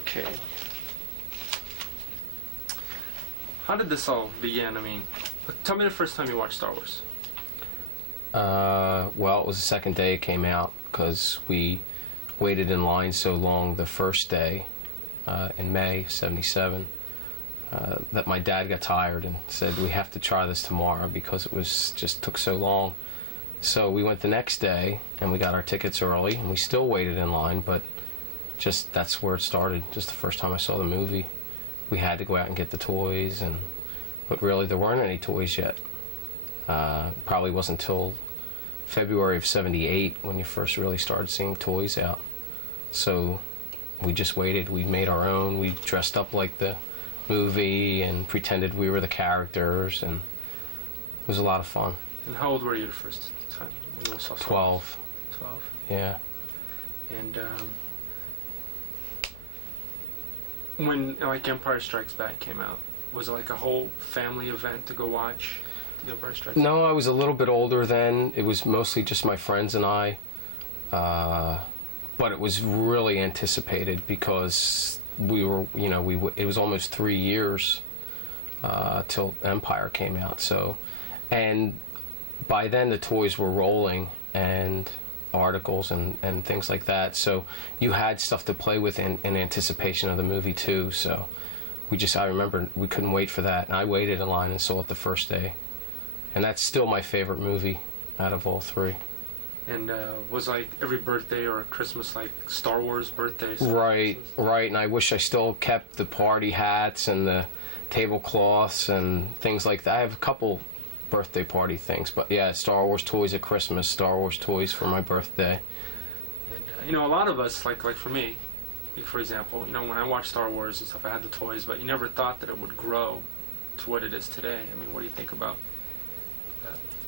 Okay. How did this all begin? I mean, tell me the first time you watched Star Wars. Well, it was the second day it came out because we waited in line so long the first day in May '77 that my dad got tired and said, we have to try this tomorrow because it was just took so long. So we went the next day and we got our tickets early and we still waited in line, but just that's where it started. Just the first time I saw the movie, we had to go out and get the toys, but really there weren't any toys yet. Probably wasn't until February of '78 when you first really started seeing toys out. So we just waited. We made our own. We dressed up like the movie and pretended we were the characters, and it was a lot of fun. And how old were you the first time when you saw 12. 12? Yeah. And when like Empire Strikes Back came out, was it like a whole family event to go watch The Empire Strikes Back? No, I was a little bit older then. It was mostly just my friends and I. But it was really anticipated because we were, it was almost 3 years till Empire came out. So, and by then the toys were rolling and articles and things like that. So you had stuff to play with in anticipation of the movie too. So I remember we couldn't wait for that. And I waited in line and saw it the first day. And that's still my favorite movie out of all three. And was like every birthday or Christmas like Star Wars birthdays? Right. And I wish I still kept the party hats and the tablecloths and things like that. I have a couple birthday party things, but yeah, Star Wars toys at Christmas, Star Wars toys for my birthday. And a lot of us, like for me, for example, when I watched Star Wars and stuff, I had the toys, but you never thought that it would grow to what it is today. I mean, what do you think about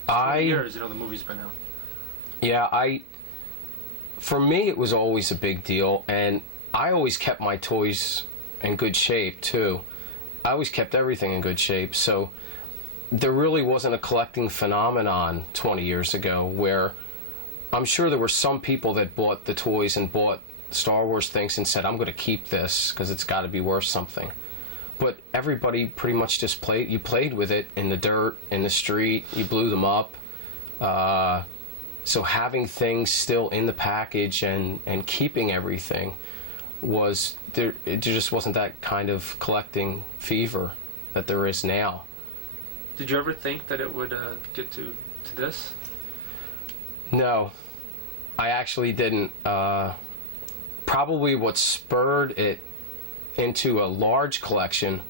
that? Years, the movie's been out. Yeah, for me, it was always a big deal, and I always kept my toys in good shape, too. I always kept everything in good shape, so there really wasn't a collecting phenomenon 20 years ago where I'm sure there were some people that bought the toys and bought Star Wars things and said, I'm going to keep this because it's got to be worth something. But everybody pretty much just played with it in the dirt, in the street, you blew them up. So having things still in the package and keeping everything it just wasn't that kind of collecting fever that there is now. Did you ever think that it would get to this? No, I actually didn't. Probably what spurred it into a large collection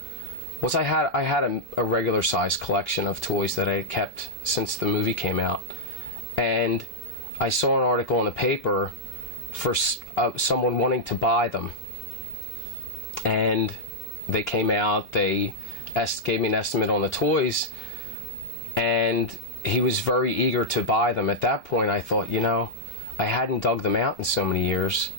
was I had a regular size collection of toys that I had kept since the movie came out. And I saw an article in the paper for someone wanting to buy them. And they came out, they gave me an estimate on the toys, and he was very eager to buy them. At that point, I thought, I hadn't dug them out in so many years.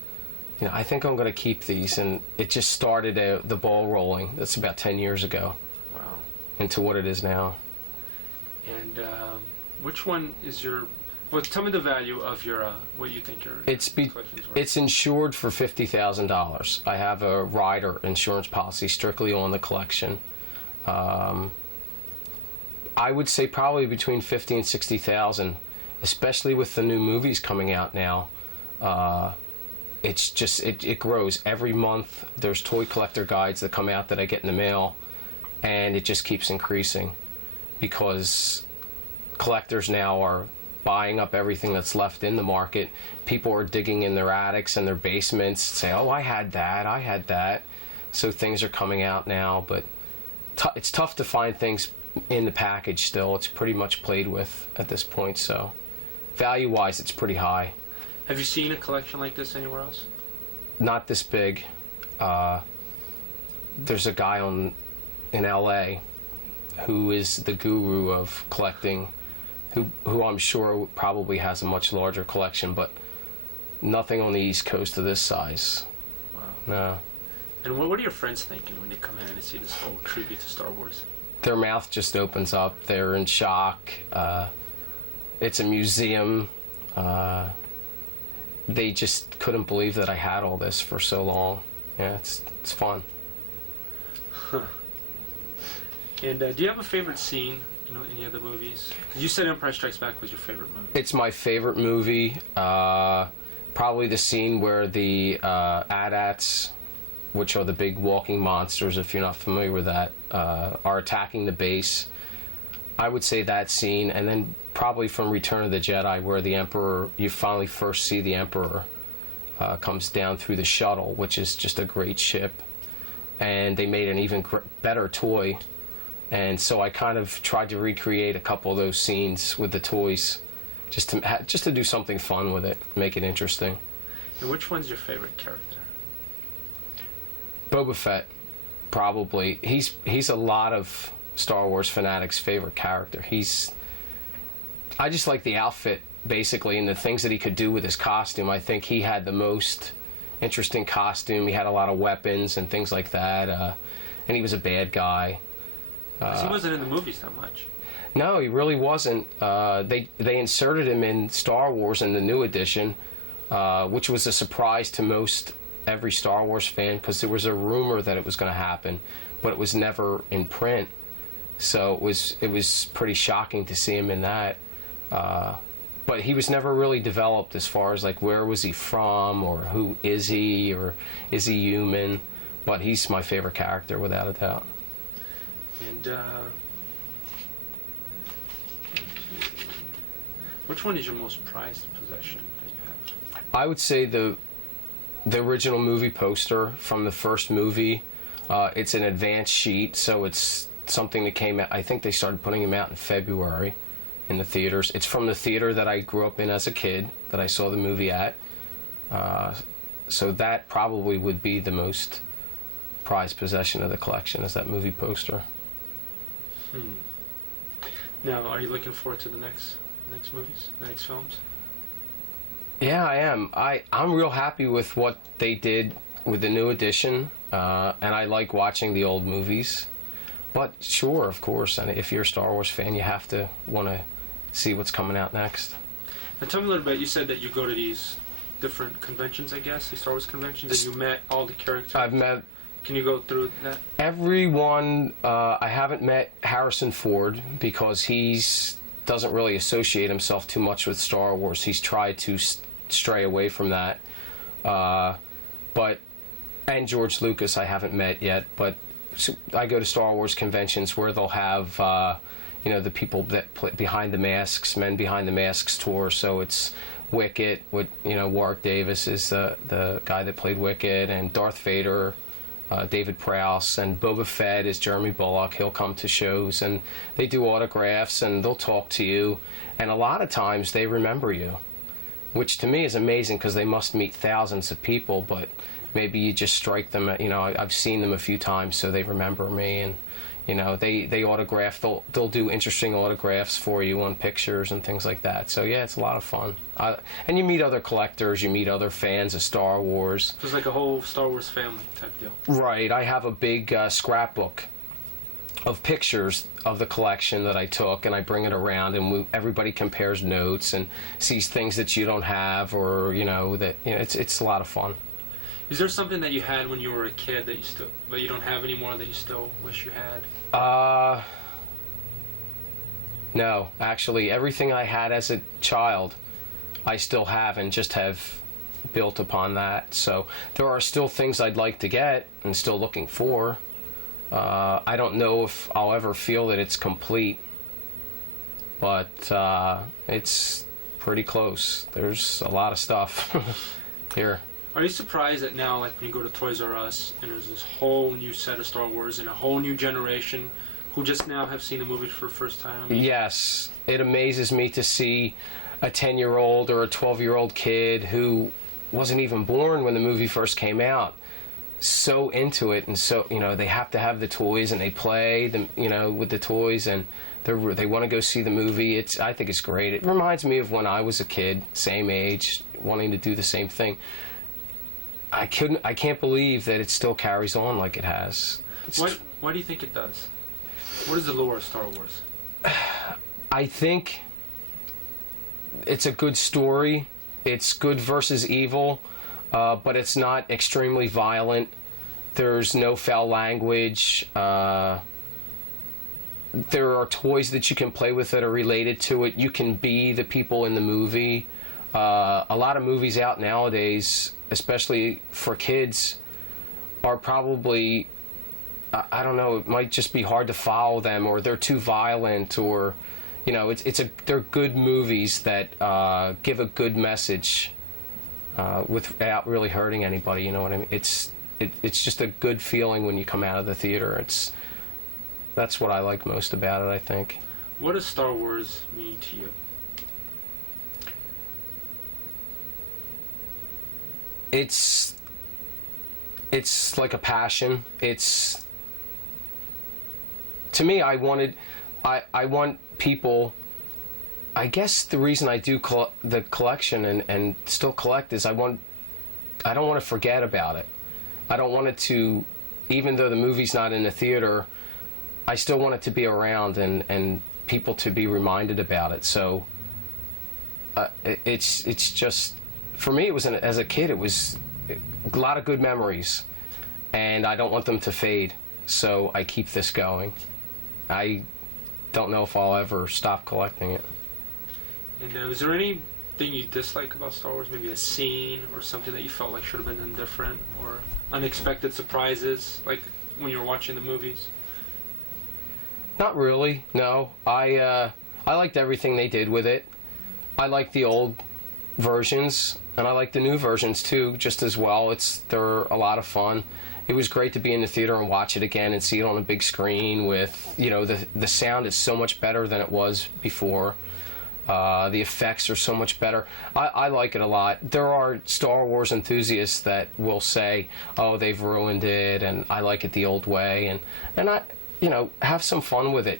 I think I'm going to keep these, and it just started the ball rolling. That's about 10 years ago. Wow. Into what it is now. And which one is your... Well, tell me the value of your, what you think your collection's worth. It's insured for $50,000. I have a rider insurance policy strictly on the collection. I would say probably between $50,000 and $60,000, especially with the new movies coming out now. It's just, it grows. Every month there's toy collector guides that come out that I get in the mail, and it just keeps increasing because collectors now are buying up everything that's left in the market. People are digging in their attics and their basements, say, oh, I had that. So things are coming out now, but it's tough to find things in the package still. It's pretty much played with at this point, so value-wise, it's pretty high. Have you seen a collection like this anywhere else? Not this big. There's a guy in LA who is the guru of collecting, who I'm sure probably has a much larger collection, but nothing on the East Coast of this size. Wow. No. And what are your friends thinking when they come in and see this whole tribute to Star Wars? Their mouth just opens up. They're in shock. It's a museum. They just couldn't believe that I had all this for so long. Yeah, it's fun. Huh. And do you have a favorite scene? Any of the movies? Because you said Empire Strikes Back was your favorite movie. It's my favorite movie. Probably the scene where the AT-ATs, which are the big walking monsters, if you're not familiar with that, are attacking the base. I would say that scene, and then probably from Return of the Jedi, where the Emperor, you finally first see the Emperor comes down through the shuttle, which is just a great ship. And they made an even better toy. And so I kind of tried to recreate a couple of those scenes with the toys, just to do something fun with it, make it interesting. And which one's your favorite character? Boba Fett, probably. He's a lot of Star Wars fanatics' favorite character. I just like the outfit, basically, and the things that he could do with his costume. I think he had the most interesting costume. He had a lot of weapons and things like that, and he was a bad guy. He wasn't in the movies that much. No, he really wasn't. They inserted him in Star Wars in the new edition, which was a surprise to every Star Wars fan, because there was a rumor that it was going to happen, but it was never in print. So it was pretty shocking to see him in that. But he was never really developed as far as like where was he from, or who is he, or is he human. But he's my favorite character without a doubt. And which one is your most prized possession that you have? I would say the original movie poster from the first movie. It's an advanced sheet, so it's something that came out. I think they started putting them out in February in the theaters. It's from the theater that I grew up in as a kid, that I saw the movie at. So that probably would be the most prized possession of the collection, is that movie poster. Now, are you looking forward to the next movies, the next films? Yeah, I am. I'm real happy with what they did with the new edition, and I like watching the old movies. But sure, of course, and if you're a Star Wars fan, you have to want to see what's coming out next. Now, tell me a little bit. You said that you go to these different conventions, I guess, these Star Wars conventions, and you met all the characters. I've met... Can you go through that? Everyone. I haven't met Harrison Ford, because doesn't really associate himself too much with Star Wars. He's tried to stray away from that. And George Lucas I haven't met yet, but I go to Star Wars conventions where they'll have the people that play Behind the Masks, Men Behind the Masks tour. So it's Wicket, Warwick Davis is the guy that played Wicket, and Darth Vader, David Prowse, and Boba Fett is Jeremy Bulloch. He'll come to shows, and they do autographs, and they'll talk to you, and a lot of times they remember you, which to me is amazing, because they must meet thousands of people, but maybe you just strike them. I've seen them a few times, so they remember me, and they autograph. They'll do interesting autographs for you on pictures and things like that. So yeah, it's a lot of fun. And you meet other collectors, you meet other fans of Star Wars. So it's like a whole Star Wars family type deal. Right. I have a big scrapbook of pictures of the collection that I took, and I bring it around, and everybody compares notes and sees things that you don't have, or it's a lot of fun. Is there something that you had when you were a kid but you don't have anymore, that you still wish you had? No, actually, everything I had as a child, I still have, and just have built upon that. So there are still things I'd like to get and still looking for. I don't know if I'll ever feel that it's complete, but it's pretty close. There's a lot of stuff here. Are you surprised that now, like when you go to Toys R Us, and there's this whole new set of Star Wars and a whole new generation who just now have seen the movies for the first time? Yes. It amazes me to see a 10-year-old or a 12-year-old kid who wasn't even born when the movie first came out so into it, and so they have to have the toys, and they play them with the toys, and they want to go see the movie. I think it's great. It reminds me of when I was a kid, same age, wanting to do the same thing. I can't believe that it still carries on like it has. Why do you think it does? What is the lure of Star Wars? I think it's a good story. It's good versus evil, but it's not extremely violent. There's no foul language. There are toys that you can play with that are related to it. You can be the people in the movie. A lot of movies out nowadays, especially for kids, are probably, I don't know, it might just be hard to follow them, or they're too violent, or, you know, they're good movies that give a good message without really hurting anybody. You know what I mean? It's just a good feeling when you come out of the theater. That's what I like most about it, I think. What does Star Wars mean to you? It's like a passion. To me, I want people. I guess the reason I do the collection and still collect is I don't want to forget about it. I don't want it to, even though the movie's not in the theater, I still want it to be around and people to be reminded about it. So it's just, for me, it was as a kid, it was a lot of good memories, and I don't want them to fade. So I keep this going. I don't know if I'll ever stop collecting it. And is there anything you dislike about Star Wars? Maybe a scene or something that you felt like should have been done different, or unexpected surprises, like when you were watching the movies? Not really, no. I liked everything they did with it. I like the old versions, and I like the new versions too, just as well. They're a lot of fun. It was great to be in the theater and watch it again and see it on a big screen with, you know, the sound is so much better than it was before. The effects are so much better. I like it a lot. There are Star Wars enthusiasts that will say, oh, they've ruined it, and I like it the old way, and I, you know, have some fun with it.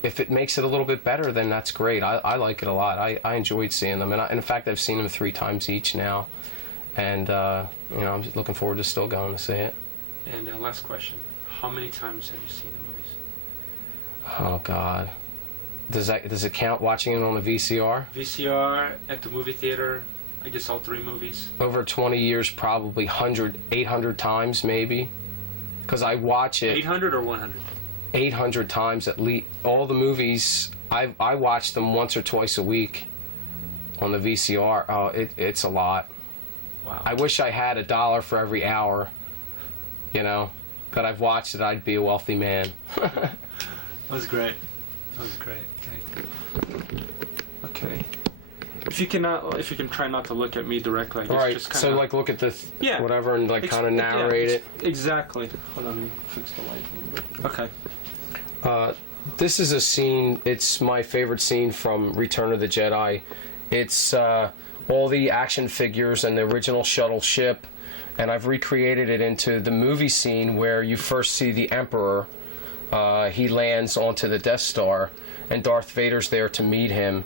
If it makes it a little bit better, then that's great. I like it a lot. I enjoyed seeing them, and in fact, I've seen them 3 times each now, and you know, I'm just looking forward to still going to see it. And last question: how many times have you seen the movies? Oh God, does it count watching it on a VCR? VCR at the movie theater. I guess all 3 movies. Over 20 years, probably 800 times maybe, because I watch it. 800 or 100? 800 times at least. All the movies, I watch them once or twice a week on the VCR. Oh, it's a lot. Wow. I wish I had $1 for every hour, you know, but I've watched it. I'd be a wealthy man. That was great. That was great. Okay. If you can try not to look at me directly, I guess. All right. Just kinda, so like look at the whatever and like kind of narrate it. Exactly. Hold on, let me fix the light a little bit. Okay. This is a scene. It's my favorite scene from Return of the Jedi. It's all the action figures and the original shuttle ship, and I've recreated it into the movie scene where you first see the Emperor. He lands onto the Death Star, and Darth Vader's there to meet him.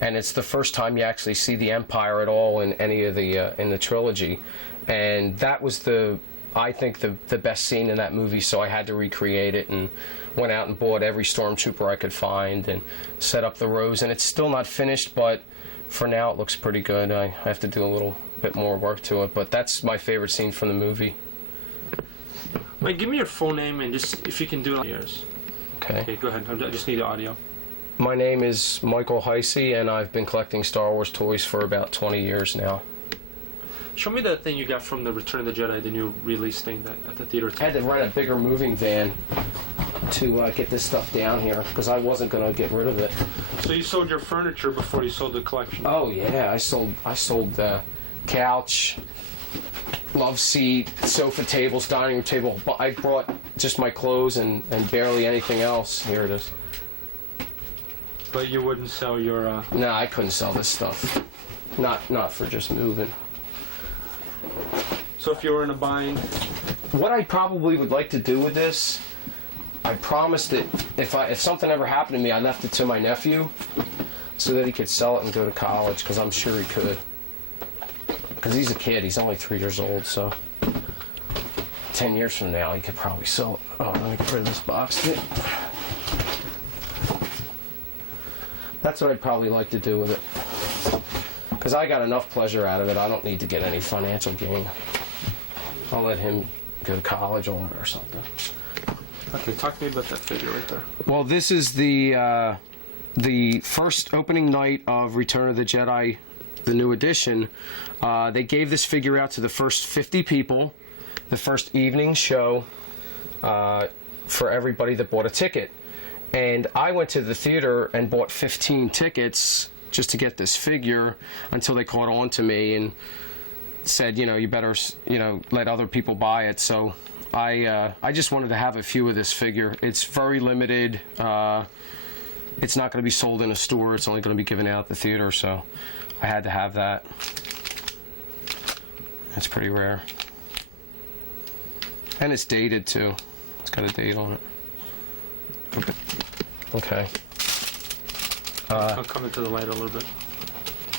And it's the first time you actually see the Empire at all in any of the in the trilogy, and that was I think the best scene in that movie. So I had to recreate it and went out and bought every stormtrooper I could find and set up the rows. And it's still not finished, but for now it looks pretty good. I have to do a little bit more work to it, but that's my favorite scene from the movie. Mike, give me your full name and just if you can do it on yours. Okay, go ahead. I just need the audio. My name is Michael Heisey, and I've been collecting Star Wars toys for about 20 years now. Show me that thing you got from the Return of the Jedi, the new release thing at the theater. I had to rent a bigger moving van to get this stuff down here, because I wasn't going to get rid of it. So you sold your furniture before you sold the collection? Oh yeah, I sold the couch, love seat, sofa tables, dining room table. But I brought just my clothes and barely anything else. Here it is. But you wouldn't sell your... No, I couldn't sell this stuff. Not for just moving. So if you were in a bind... What I probably would like to do with this, I promised that if something ever happened to me, I left it to my nephew so that he could sell it and go to college, because I'm sure he could. Because he's a kid. He's only 3 years old, so 10 years from now, he could probably sell it. Oh, let me get rid of this box kit. That's what I'd probably like to do with it. Because I got enough pleasure out of it. I don't need to get any financial gain. I'll let him go to college on it or something. Okay, talk to me about that figure right there. Well, this is the first opening night of Return of the Jedi, the new edition. They gave this figure out to the first 50 people, the first evening show for everybody that bought a ticket. And I went to the theater and bought 15 tickets just to get this figure until they caught on to me and said, you better, let other people buy it. So I just wanted to have a few of this figure. It's very limited. It's not going to be sold in a store. It's only going to be given out at the theater, so I had to have that. It's pretty rare. And it's dated, too. It's got a date on it. Okay. I'll come into the light a little bit.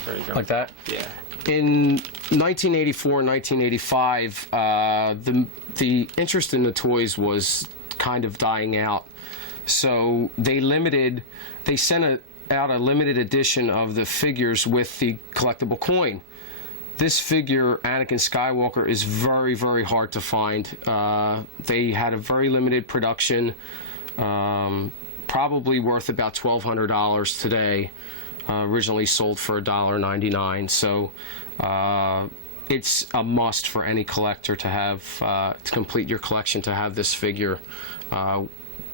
There you go. Like that? Yeah. In 1984 and 1985, the interest in the toys was kind of dying out. So they sent out a limited edition of the figures with the collectible coin. This figure, Anakin Skywalker, is very, very hard to find. They had a very limited production, probably worth about $1,200 today. Originally sold for $1.99. So it's a must for any collector to have, to complete your collection, to have this figure.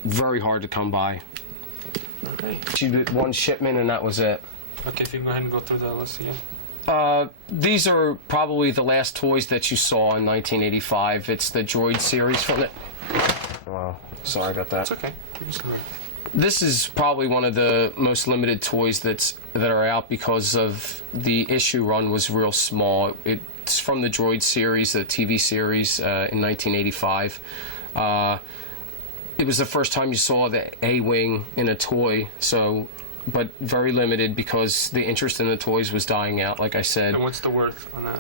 Very hard to come by. Okay. She did one shipment and that was it. Okay, if you can go ahead and go through the list again. These are probably the last toys that you saw in 1985. It's the droid series from it. Wow, sorry about that. It's okay. You're just gonna... This is probably one of the most limited toys that are out because of the issue run was real small. It's from the droid series, the TV series in 1985. It was the first time you saw the A-wing in a toy, but very limited because the interest in the toys was dying out, like I said. And what's the worth on that?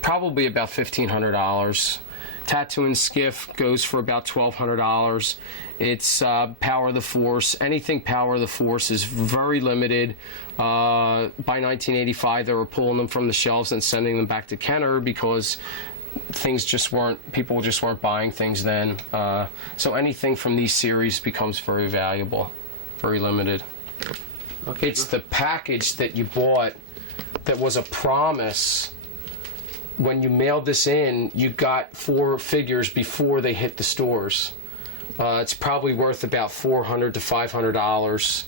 Probably about $1,500. Tatooine Skiff goes for about $1,200. It's Power of the Force. Anything Power of the Force is very limited. By 1985, they were pulling them from the shelves and sending them back to Kenner because people just weren't buying things then. So anything from these series becomes very valuable, very limited. Okay, it's the package that you bought that was a promise. When you mailed this in, you got 4 figures before they hit the stores. It's probably worth about $400 to $500.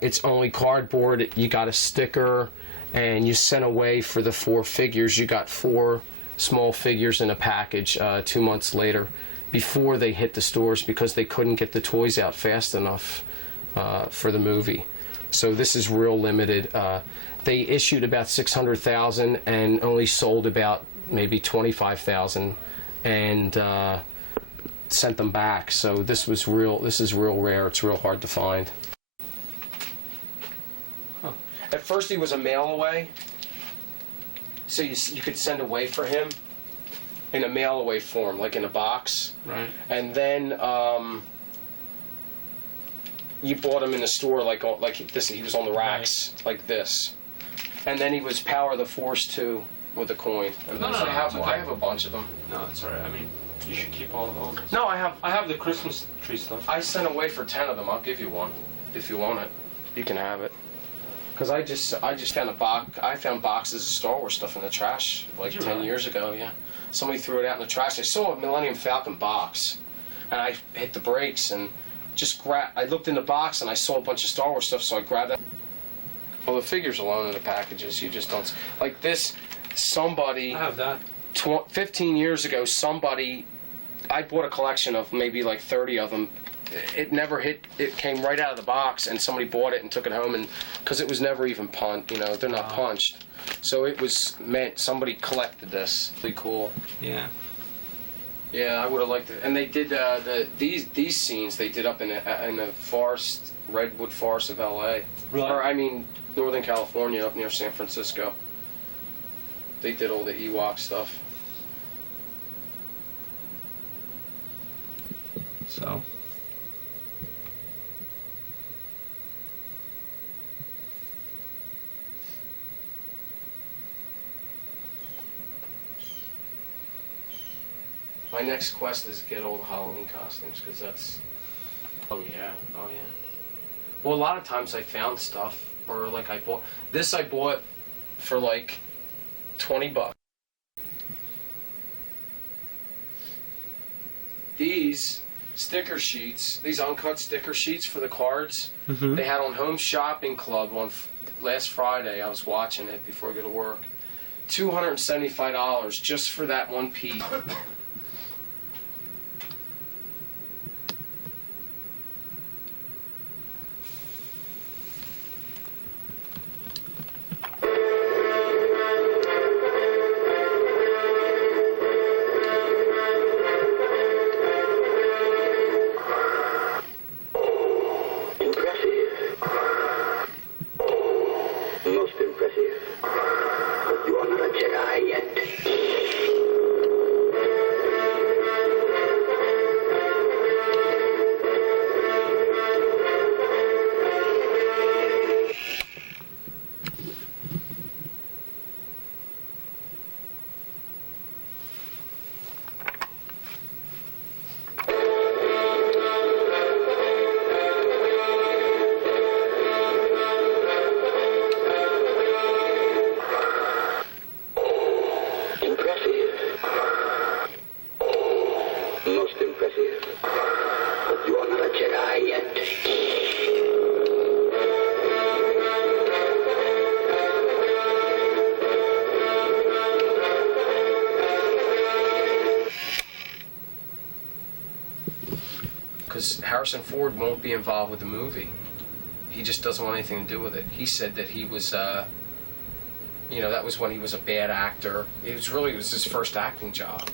It's only cardboard. You got a sticker, and you sent away for the 4 figures. You got 4 small figures in a package 2 months later before they hit the stores because they couldn't get the toys out fast enough for the movie. So this is real limited. They issued about 600,000 and only sold about maybe 25,000 and sent them back. So this is real rare. It's real hard to find. Huh. At first he was a mail away. So you could send away for him in a mail away form, like in a box. Right. And then you bought him in the store like this. He was on the racks like this. And then he was Power of the Force too with a coin. And No, I have okay. I have a bunch of them. No, it's alright. I mean, you should keep all those. No, I have the Christmas tree stuff. I sent away for 10 of them. I'll give you one if you want it. You can have it. Because I just found a box. I found boxes of Star Wars stuff in the trash like 10 years ago. Yeah, somebody threw it out in the trash. I saw a Millennium Falcon box, and I hit the brakes and just I looked in the box and I saw a bunch of Star Wars stuff, so I grabbed that. Well, the figures alone in the packages, you just don't like this. Somebody. I have that. 15 years ago, I bought a collection of maybe like 30 of them. It never hit. It came right out of the box, and somebody bought it and took it home, and because it was never even punched. They're not punched, so it was meant somebody collected this. Pretty cool. Yeah. Yeah, I would have liked it. And they did these scenes. They did up in the forest, redwood forest of L.A. Really? Or I mean, Northern California, up near San Francisco. They did all the Ewok stuff. So. My next quest is get all the Halloween costumes, because that's... Oh yeah. Well, a lot of times I found stuff, or like I bought... This I bought for like $20. These sticker sheets, these uncut sticker sheets for the cards, they had on Home Shopping Club on last Friday. I was watching it before I go to work. $275 just for that one piece. Because Harrison Ford won't be involved with the movie. He just doesn't want anything to do with it. He said that he was, that was when he was a bad actor. It was his first acting job.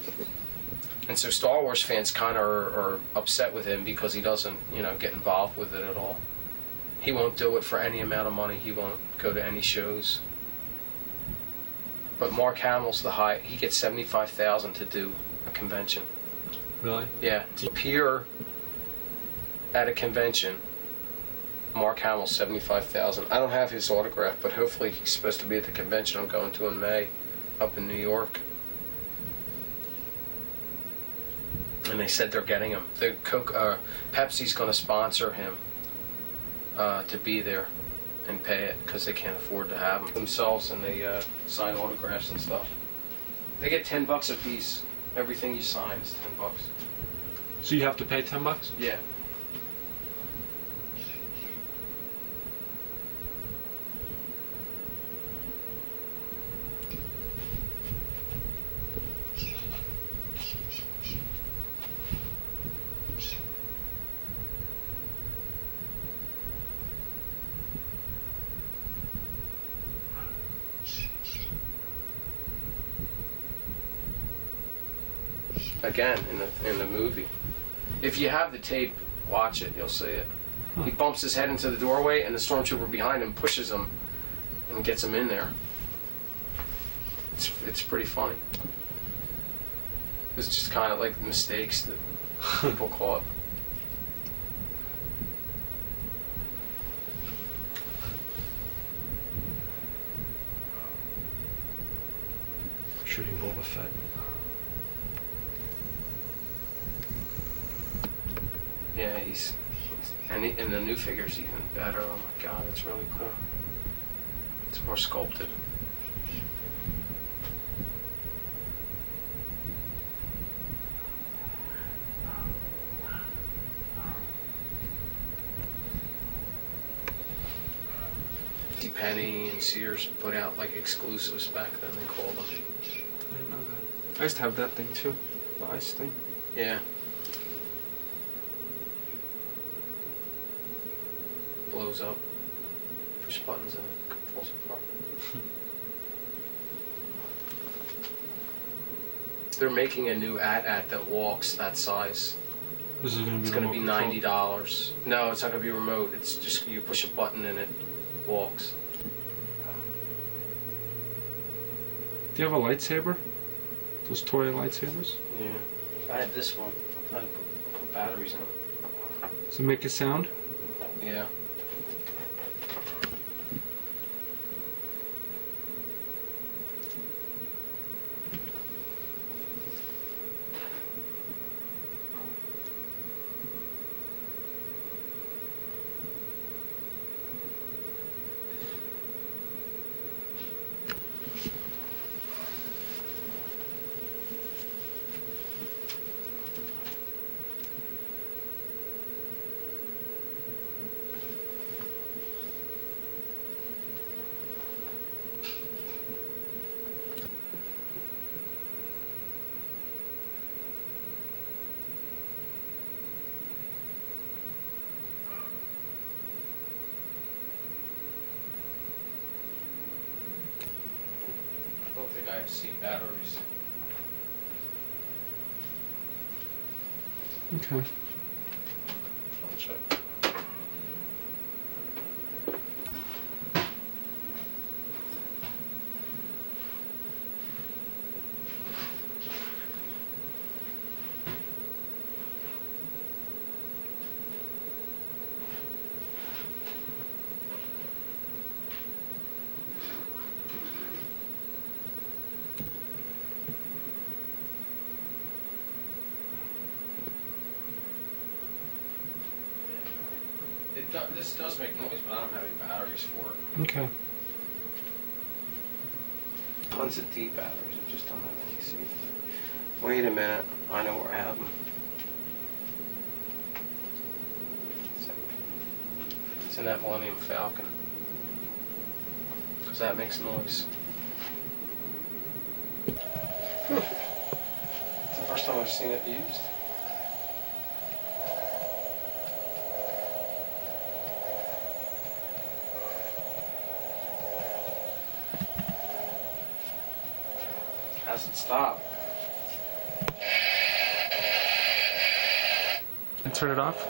And so Star Wars fans kind of are upset with him because he doesn't, get involved with it at all. He won't do it for any amount of money. He won't go to any shows. But Mark Hamill's he gets $75,000 to do a convention. Really? Yeah. To appear at a convention, Mark Hamill, $75,000. I don't have his autograph, but hopefully he's supposed to be at the convention I'm going to in May, up in New York. And they said they're getting him. Pepsi's going to sponsor him to be there and pay it because they can't afford to have him themselves, and they sign autographs and stuff. They get $10 a piece. Everything you sign is $10. So you have to pay $10? Yeah. Again, in the movie. If you have the tape, watch it, you'll see it. He bumps his head into the doorway, and the stormtrooper behind him pushes him and gets him in there. It's pretty funny. It's just kind of like mistakes that people caught. Shooting Boba Fett. Yeah, and the new figure's even better. Oh my god, it's really cool. It's more sculpted. Penny and Sears put out like exclusives back then, they called them. I didn't know that. I used to have that thing too, the ice thing. Yeah. Blows up. Push buttons and it falls apart. They're making a new AT-AT that walks that size. This is gonna be it's going to be $90. No, it's not going to be remote. It's just you push a button and it walks. Do you have a lightsaber? Those toy lightsabers? Yeah. I had this one. I had put batteries in it. Does it make a sound? Yeah. think I have C batteries. Okay. I'll check. This does make noise, but I don't have any batteries for it. Okay. Tons of D batteries. I just don't have any C. Wait a minute. I know where I have them. It's in that Millennium Falcon. Because that makes noise. It's the first time I've seen it used. Hasn't stopped. And turn it off.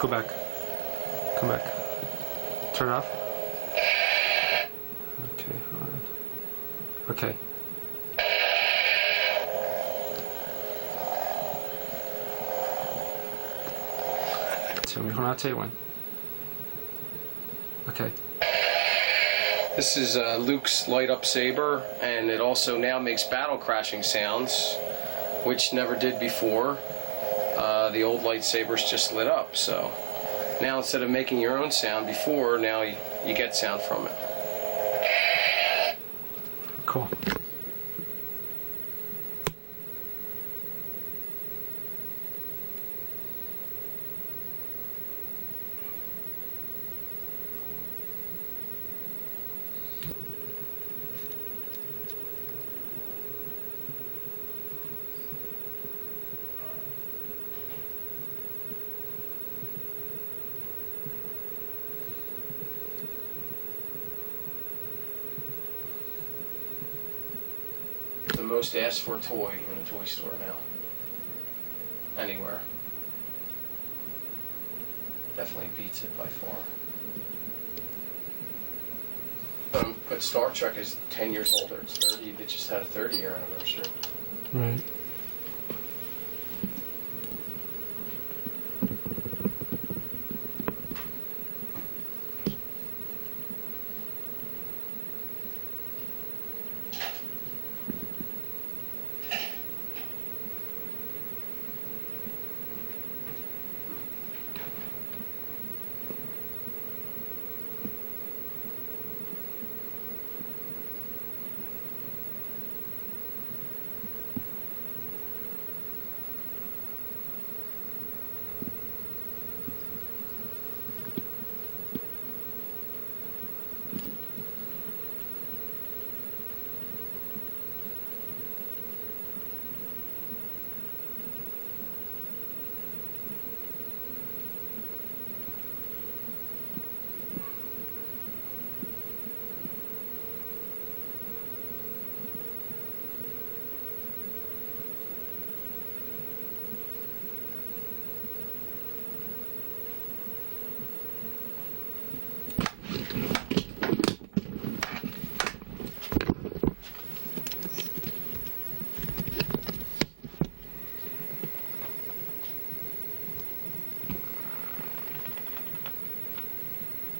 Go back. Come back. Turn it off. Okay, hold on. Okay. Tell me, hold on, I'll tell you when. Okay. This is Luke's light up saber, and it also now makes battle crashing sounds, which never did before. The old lightsabers just lit up, so now instead of making your own sound before, now you get sound from it. Cool. The most asked for toy in a toy store now. Anywhere. Definitely beats it by far. But Star Trek is 10 years older. It's 30. They just had a 30-year anniversary. Right.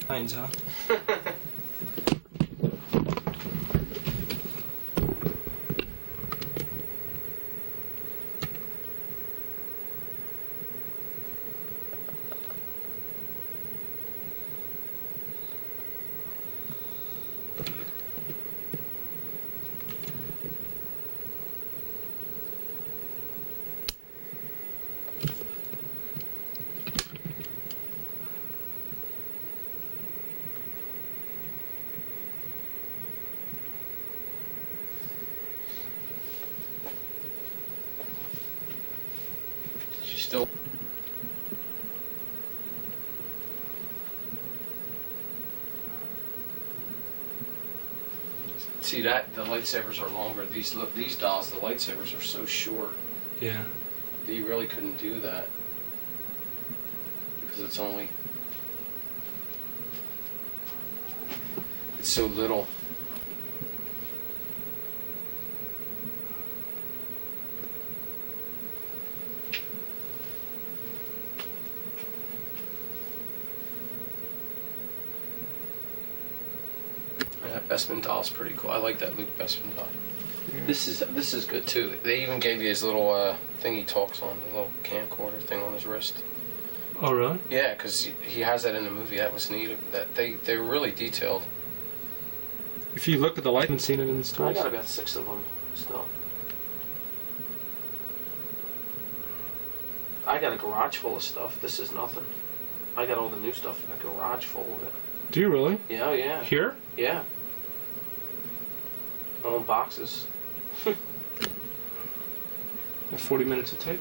Lines, huh? Still. See that the lightsabers are longer. These dolls, the lightsabers are so short. Yeah. That you really couldn't do that because it's so little. Bespin doll's pretty cool. I like that Luke Bespin doll. Yeah. This is good too. They even gave you his little thing he talks on, the little camcorder thing on his wrist. Oh really? Yeah, because he has that in the movie. That was neat. That they're really detailed. If you look at the light, I haven't seen it in the I stores. got about 6 of them still. I got a garage full of stuff. This is nothing. I got all the new stuff in a garage full of it. Do you really? Yeah, yeah. Here? Yeah. All in boxes. 40 minutes of tape.